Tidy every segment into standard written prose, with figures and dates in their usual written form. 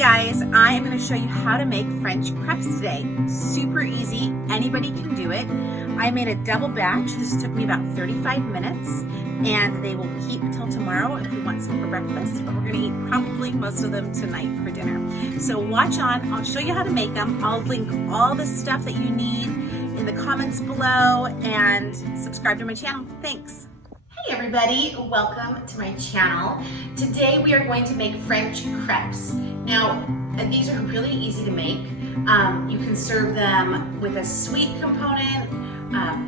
guys, I am going to show you how to make French crepes today. Super easy, anybody can do it. I made a double batch. This took me about 35 minutes and they will keep till tomorrow if you want some for breakfast, but we're going to eat probably most of them tonight for dinner. So watch on, I'll show you how to make them. I'll link all the stuff that you need in the comments below and subscribe to my channel. Thanks. Hey everybody, welcome to my channel. Today we are going to make French crepes. Now, these are really easy to make. You can serve them with a sweet component,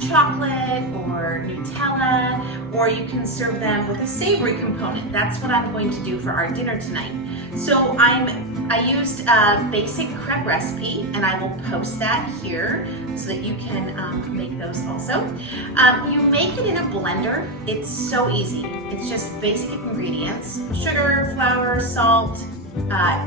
chocolate or Nutella, or you can serve them with a savory component. That's what I'm going to do for our dinner tonight. So I used a basic crepe recipe and I will post that here so that you can make those also. You make it in a blender. It's so easy. It's just basic ingredients: sugar, flour, salt,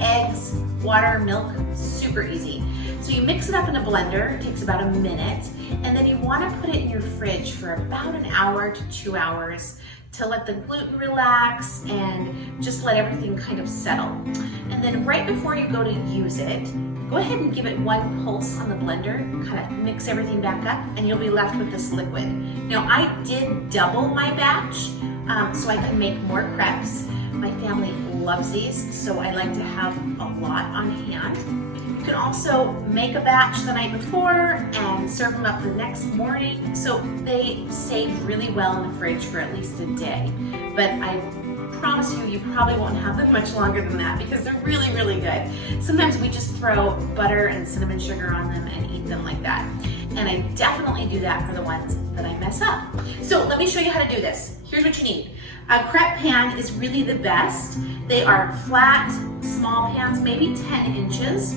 eggs, water, milk, super easy. So you mix it up in a blender, it takes about a minute, and then you want to put it in your fridge for about an hour to 2 hours to let the gluten relax and just let everything kind of settle. And then right before you go to use it, go ahead and give it one pulse on the blender, kind of mix everything back up, and you'll be left with this liquid. Now I did double my batch so I can make more crepes. My family loves these, so I like to have a lot on hand. You can also make a batch the night before and serve them up the next morning. So they save really well in the fridge for at least a day. But I promise you, you probably won't have them much longer than that because they're really, really good. Sometimes we just throw butter and cinnamon sugar on them and eat them like that. And I definitely do that for the ones that I mess up. So let me show you how to do this. Here's what you need. A crepe pan is really the best. They are flat, small pans, maybe 10 inches.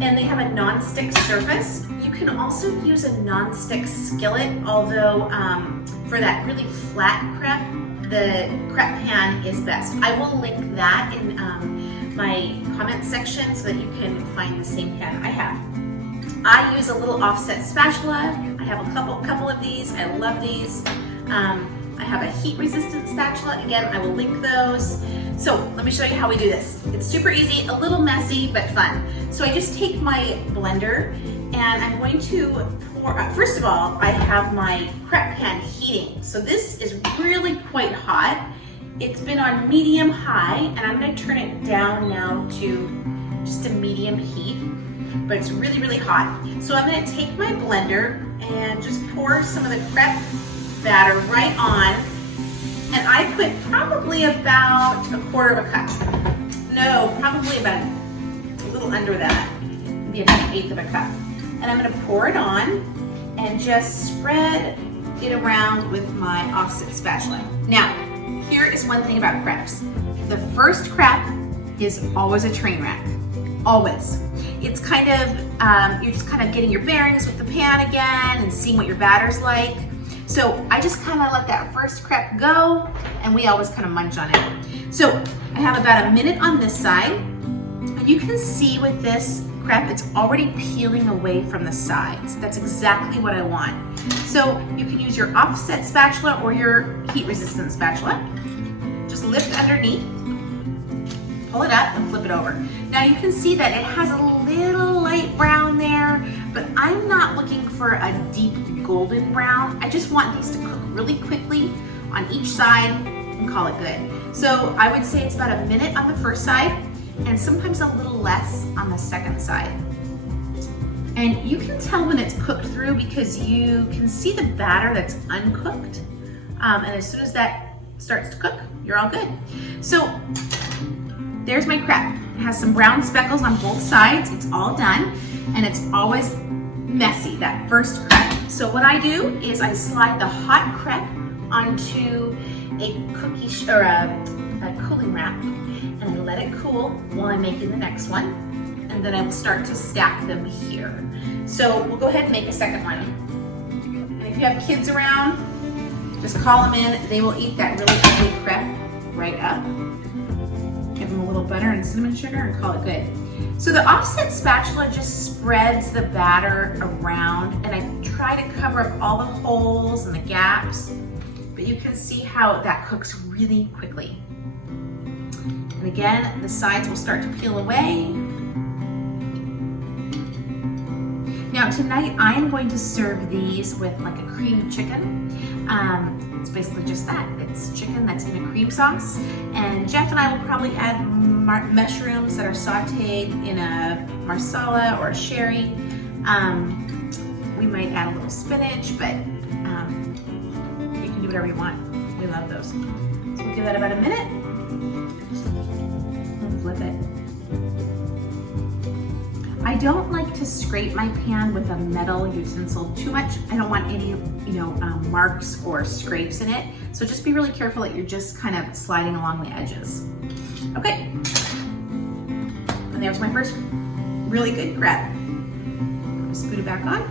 And they have a non-stick surface. You can also use a non-stick skillet, although for that really flat crepe, the crepe pan is best. I will link that in my comment section so that you can find the same pan I have. I use a little offset spatula. I have a couple of these. I love these. I have a heat resistant spatula. Again, I will link those. So let me show you how we do this. It's super easy, a little messy, but fun. So I just take my blender and I'm going to pour, first of all, I have my crepe pan heating. So this is really quite hot. It's been on medium high and I'm gonna turn it down now to just a medium heat, but it's really, really hot. So I'm gonna take my blender and just pour some of the crepe batter right on. And I put probably about a quarter of a cup. No, probably about a little under that, maybe about an eighth of a cup. And I'm gonna pour it on and just spread it around with my offset spatula. Now, here is one thing about crepes. The first crepe is always a train wreck, always. It's kind of, you're just kind of getting your bearings with the pan again and seeing what your batter's like. So I just kind of let that first crepe go and we always kind of munch on it. So I have about a minute on this side. And you can see with this crepe, it's already peeling away from the sides. That's exactly what I want. So you can use your offset spatula or your heat resistant spatula. Just lift underneath, pull it up and flip it over. Now you can see that it has a little light brown there, but I'm not looking for a deep golden brown. I just want these to cook really quickly on each side and call it good. So I would say it's about a minute on the first side and sometimes a little less on the second side. And you can tell when it's cooked through because you can see the batter that's uncooked. And as soon as that starts to cook, you're all good. So there's my crepe. It has some brown speckles on both sides. It's all done and it's always messy, that first crepe. So what I do is I slide the hot crepe onto a cookie or a cooling wrap and I let it cool while I'm making the next one. And then I will start to stack them here. So we'll go ahead and make a second one. And if you have kids around, just call them in. They will eat that really ugly crepe right up. Give them a little butter and cinnamon sugar and call it good. So the offset spatula just spreads the batter around and I try to cover up all the holes and the gaps, but you can see how that cooks really quickly. And again, the sides will start to peel away. Now tonight I am going to serve these with like a cream chicken. It's basically just that. It's chicken that's in a cream sauce. And Jeff and I will probably add mushrooms that are sauteed in a marsala or a sherry. We might add a little spinach, but you can do whatever you want. We love those. So we'll give that about a minute. And flip it. I don't like to scrape my pan with a metal utensil too much. I don't want any, marks or scrapes in it. So just be really careful that you're just kind of sliding along the edges. Okay. And there's my first really good crepe. Scoot it back on.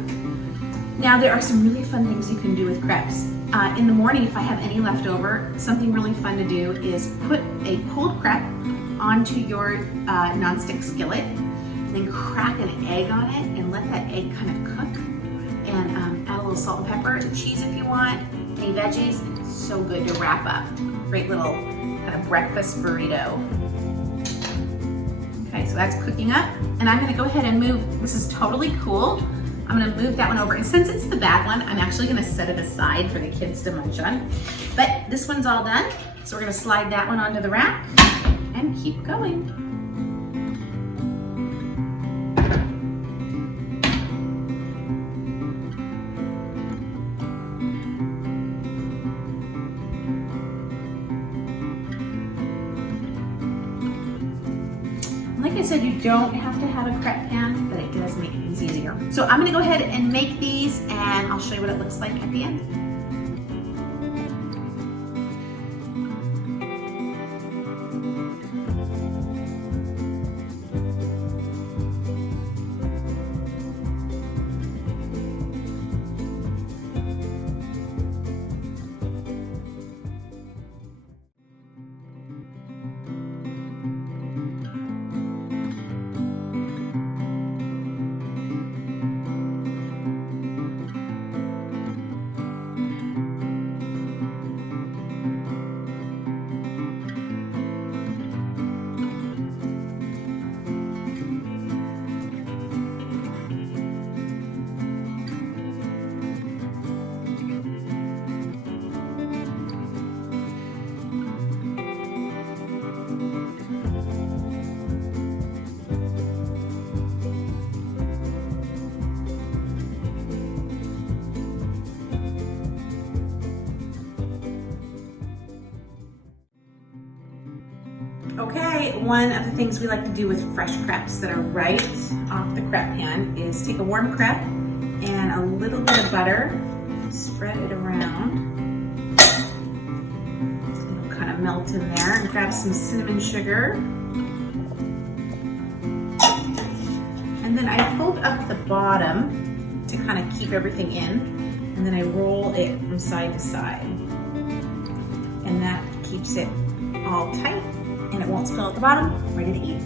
Now there are some really fun things you can do with crepes. In the morning, if I have any left over, something really fun to do is put a cold crepe onto your nonstick skillet, then crack an egg on it and let that egg kind of cook, and add a little salt and pepper, cheese if you want, any veggies. It's so good to wrap up. Great little kind of breakfast burrito. Okay, so that's cooking up, and I'm gonna go ahead and move, this is totally cool. I'm gonna move that one over, and since it's the bad one, I'm actually gonna set it aside for the kids to munch on. But this one's all done, so we're gonna slide that one onto the rack and keep going. Like I said, you don't have to have a crepe pan, but it does make things easier. So I'm gonna go ahead and make these, and I'll show you what it looks like at the end. Okay, one of the things we like to do with fresh crepes that are right off the crepe pan is take a warm crepe and a little bit of butter, spread it around. It'll kind of melt in there, and grab some cinnamon sugar. And then I fold up the bottom to kind of keep everything in, and then I roll it from side to side. And that keeps it all tight, and it won't spill at the bottom. Ready to eat.